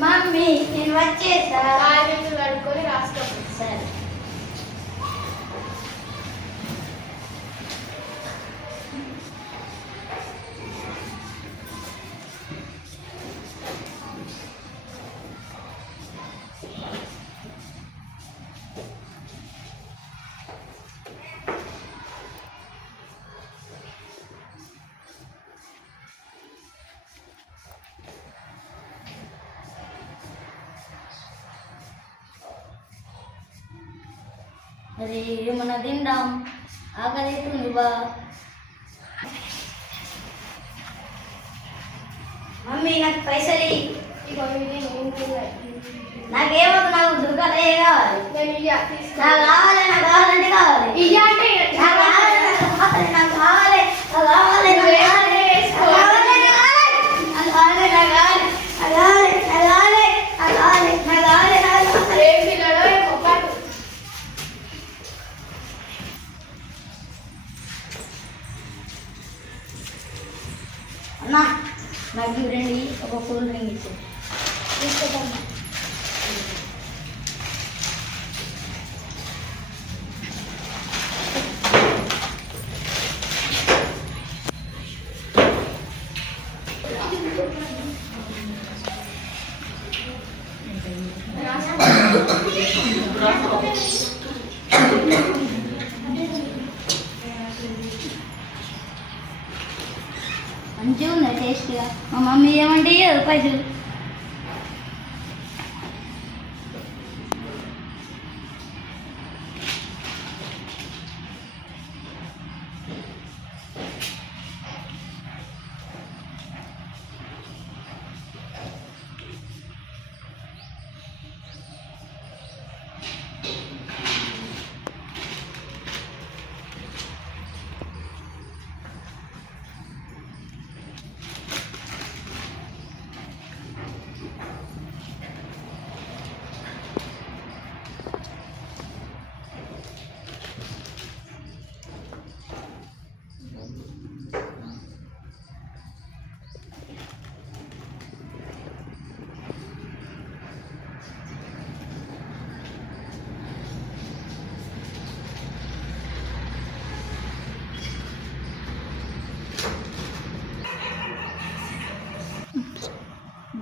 Mummy నేను వచ్చేసా? కాయలు కడుక్కొని రాసుకోండి సార్. అది ఏమన్నా తిందాం ఆకలి అవుతుంది బా మమ్మీ నాకు పైసలు. నాకేమవుతుంది నాకు దుర్గాలే కావాలి. నాకు కావాలి నాకు కావాలంటే కావాలి. అమ్మ నాకు చూడండి ఒక కూల్ డ్రింక్ ఇచ్చి తీసుకోదమ్మా మంచిగా టేస్ట్గా మా మమ్మీ ఏమంటే పైసలు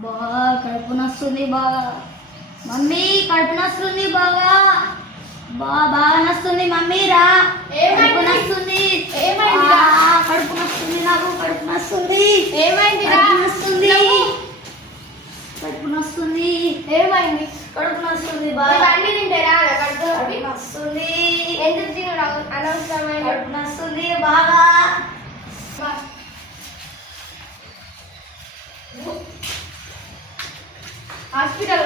బాగా కడుపు నస్తుంది బాగా. మమ్మీ కడుపు నస్తుంది బాగా. బా బాగా నస్తుంది మమ్మీ రా? కడుపు నస్తుంది కడుపు నస్తుంది నాకు కడుపు నస్తుంది ఏమైంది? కడుపు నస్తుంది? కడుపు నస్తుంది ఏమైంది? కడుపు నస్తుంది బాగా ఇవన్నీ తింటారా? కడుపు నస్తుంది ఎందుకు అనవసరమైన కడుపు నస్తుంది బాగా హాస్పిటల్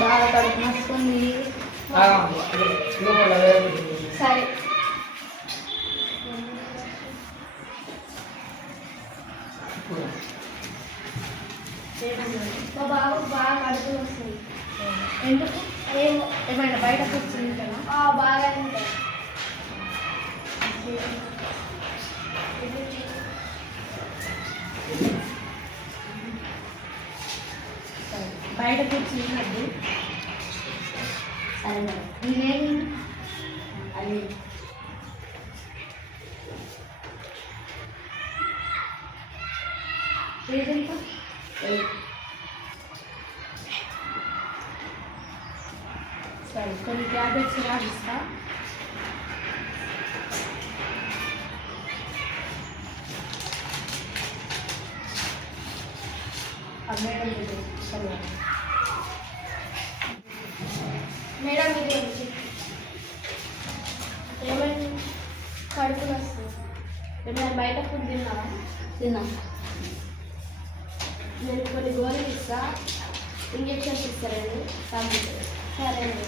బాగా కడుపు నస్తుంది సరే. మా బాబు బాగా కడుపు వస్తుంది ఎందుకు? ఏమో ఏమైనా బయట కూర్చుని బాగా బయట కూర్చున్నట్టు. సరే అది. సరే కొన్ని ట్యాబ్లెట్స్ రాసిస్తా అమ్మేయడం సరే. మేడం ఇది. ఏమైంది కడుపు వస్తుంది. ఏమైనా బయట ఫుడ్ తిన్నావా తిన్నా. నేను కొన్ని గోళీలు ఇస్తా. ఇంజక్షన్స్ ఇస్తారండి. పంపిస్తారు సరే అండి.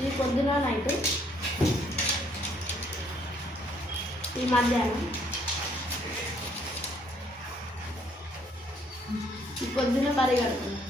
ఇది పొద్దున నైట్. ఈ మధ్యాహ్నం. पद्धन पर कड़ा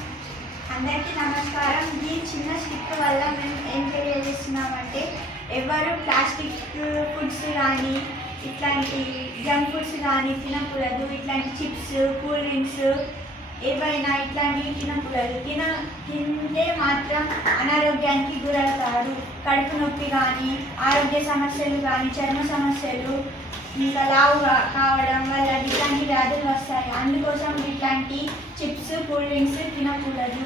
అందరికీ నమస్కారం. ఈ చిన్న స్టిక్ వల్ల మేము ఏం తెలియజేస్తున్నామంటే ఎవరు ప్లాస్టిక్ ఫుడ్స్ కానీ ఇట్లాంటి జంక్ ఫుడ్స్ కానీ తినకూడదు. ఇట్లాంటి చిప్స్ కూల్ డ్రింక్స్ ఏవైనా ఇట్లాంటివి తినకూడదు. తిన తింటే మాత్రం అనారోగ్యానికి గురవుతారు. కడుపు నొప్పి కానీ ఆరోగ్య సమస్యలు కానీ చర్మ సమస్యలు ఇంకా లావు కావడం వల్ల ఇట్లాంటి వ్యాధులు వస్తాయి. అందుకోసం ఇట్లాంటి చిప్స్ కూల్ డ్రింక్స్ తినకూడదు.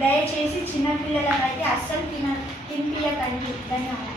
దయచేసి చిన్నపిల్లలకైతే అస్సలు తిన తినిపించకండి ధన్యవాదాలు.